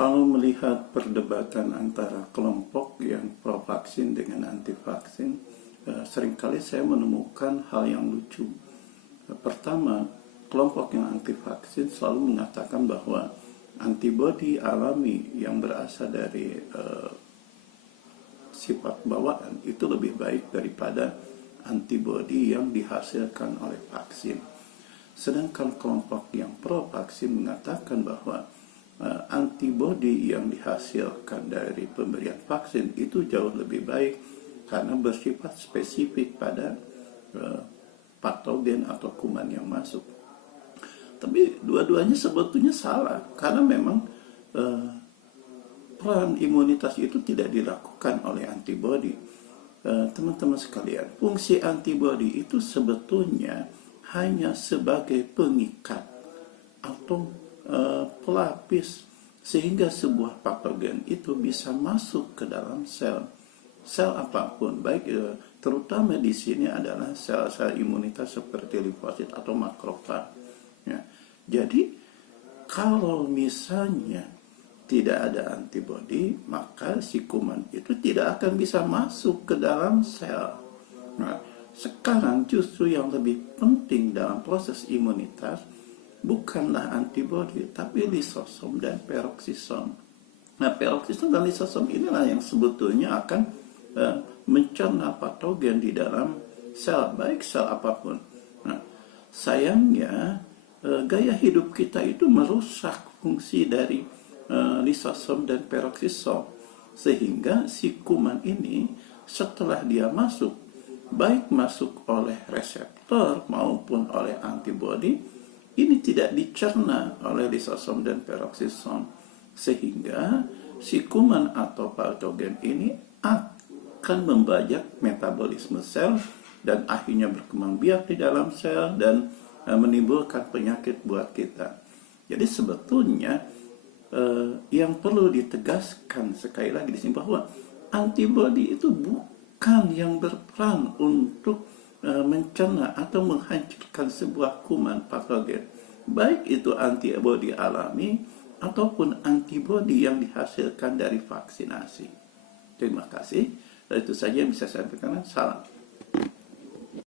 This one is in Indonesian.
Kalau melihat perdebatan antara kelompok yang pro vaksin dengan anti vaksin, seringkali saya menemukan hal yang lucu. Pertama, kelompok yang anti vaksin selalu mengatakan bahwa antibodi alami yang berasal dari sifat bawaan itu lebih baik daripada antibodi yang dihasilkan oleh vaksin. Sedangkan kelompok yang pro vaksin mengatakan bahwa antibodi yang dihasilkan dari pemberian vaksin itu jauh lebih baik karena bersifat spesifik pada patogen atau kuman yang masuk. Tapi dua-duanya sebetulnya salah karena memang peran imunitas itu tidak dilakukan oleh antibodi. Teman-teman sekalian, fungsi antibodi itu sebetulnya hanya sebagai pengikat atau pelapis sehingga sebuah patogen itu bisa masuk ke dalam sel apapun, baik terutama di sini adalah sel-sel imunitas seperti limfosit atau makrofag. Ya. Jadi kalau misalnya tidak ada antibodi, maka si kuman itu tidak akan bisa masuk ke dalam sel. Nah, sekarang justru yang lebih penting dalam proses imunitas bukanlah antibodi, tapi lisosom dan peroksisom. Nah, peroksisom dan lisosom inilah yang sebetulnya akan mencerna patogen di dalam sel, baik sel apapun. Nah, sayangnya gaya hidup kita itu merusak fungsi dari lisosom dan peroksisom, sehingga si kuman ini setelah dia masuk, baik masuk oleh reseptor maupun oleh antibodi, ini tidak dicerna oleh lisosom dan peroksisom, sehingga si kuman atau patogen ini akan membajak metabolisme sel dan akhirnya berkembang biak di dalam sel dan menimbulkan penyakit buat kita. Jadi sebetulnya yang perlu ditegaskan sekali lagi di sini bahwa antibodi itu bukan yang berperan untuk mencerna atau menghancurkan sebuah kuman patogen, baik itu antibodi alami ataupun antibodi yang dihasilkan dari vaksinasi. Terima kasih. Itu saja yang bisa saya sampaikan. Salam.